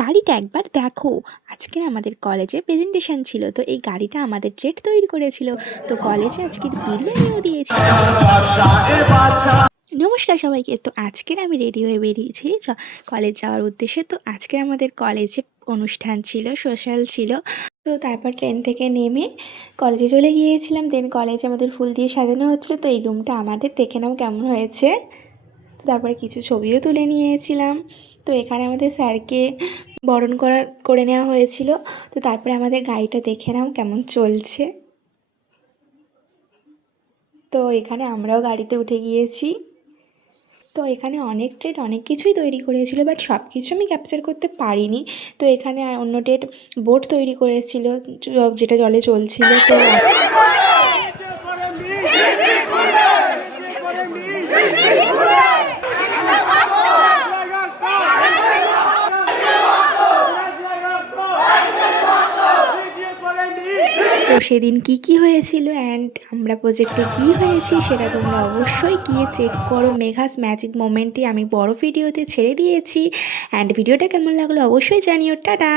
গাড়িটা একবার দেখো। আজকে আমাদের কলেজে প্রেজেন্টেশন ছিল, তো এই গাড়িটা আমাদের ট্রেড তৈরি করেছিল। তো কলেজে আজকের বিরিয়ানিও দিয়েছিল। নমস্কার সবাইকে। তো আজকের আমি রেডি হয়ে বেরিয়েছি কলেজ যাওয়ার উদ্দেশ্যে। তো আজকে আমাদের কলেজে অনুষ্ঠান ছিল, সোশ্যাল ছিল। তো তারপর ট্রেন থেকে নেমে কলেজে চলে গিয়েছিলাম। দেন কলেজে আমাদের ফুল দিয়ে সাজানো হচ্ছিলো। তো এই রুমটা আমাদের, দেখে নাও কেমন হয়েছে। তো তারপরে কিছু ছবিও তুলে নিয়েছিলাম। তো এখানে আমাদের স্যারকে বরণ করে নেওয়া হয়েছিল। তো তারপরে আমাদের গাড়িটা দেখে নাও কেমন চলছে। তো এখানে আমরাও গাড়িতে উঠে গিয়েছি। তো এখানে অনেক ট্রেড অনেক কিছুই তৈরি করেছিল, বাট সব কিছু আমি ক্যাপচার করতে পারিনি। তো এখানে অন্য ট্রেড বোট তৈরি করেছিল, যেটা জলে চলছিল। তো তো সেদিন কি হয়েছিল অ্যান্ড আমরা প্রজেক্টে কি হয়েছি সেটা তোমরা অবশ্যই গিয়ে চেক করো। মেঘাস ম্যাজিক মোমেন্টে আমি বড় ভিডিওতে ছেড়ে দিয়েছি। অ্যান্ড ভিডিওটা কেমন লাগলো অবশ্যই জানিও। টাটা।